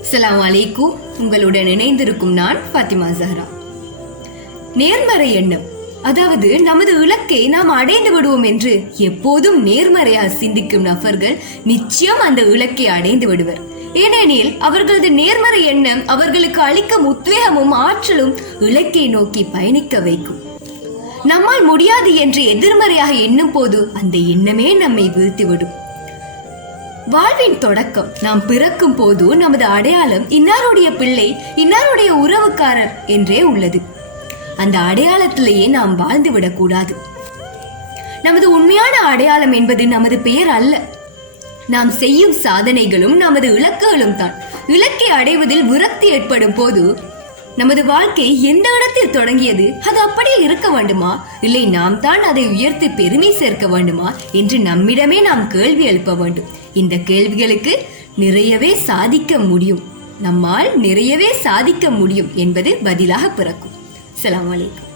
சலாம் அலைக்கும். உங்களுடன் இணைந்திருக்கும் நான் ஃபாத்திமா ஜஹரா. நேர்மறை எண்ணம். அதாவது நமது இலக்கை நாம் அடைந்து விடுவோம் என்று எப்போதும் நேர்மறையாக சிந்திக்கும் நபர்கள் நிச்சயம் அந்த இலக்கை அடைந்து விடுவர். ஏனெனில் அவர்களது நேர்மறை எண்ணம் அவர்களுக்கு அளிக்கும் உத்வேகமும் ஆற்றலும் இலக்கை நோக்கி பயணிக்க வைக்கும். நம்மால் முடியாது என்று எதிர்மறையாக எண்ணும் போது அந்த எண்ணமே நம்மை வீழ்த்திவிடும். வாழ்வின் தொடக்கம். நாம் பிறக்கும் போது நமது அடையாளம் இன்னாருடைய பிள்ளை இன்னாருடைய உறவுக்காரர் என்றே உள்ளது. அந்த அடையாளத்திலேயே நாம் வாழ்ந்து விடக்கூடாது நமது உண்மையான அடையாளம் என்பது நமது பெயர் அல்ல. நாம் செய்யும் சாதனைகளும் நமது இலக்குகளும் தான். இலக்கை அடைவதில் விரக்தி ஏற்படும் போது நமது வாழ்க்கை எந்த இடத்தில் தொடங்கியது? அது அப்படியே இருக்க வேண்டுமா? இல்லை நாம் தான் அதை உயர்த்தி பெருமை சேர்க்க வேண்டுமா? என்று நம்மிடமே நாம் கேள்வி எழுப்ப வேண்டும். இந்த கேள்விகளுக்கு நிறையவே சாதிக்க முடியும். நம்மால் நிறையவே சாதிக்க முடியும் என்பது பதிலாக பிறக்கும். அஸ்ஸலாமு அலைக்கும்.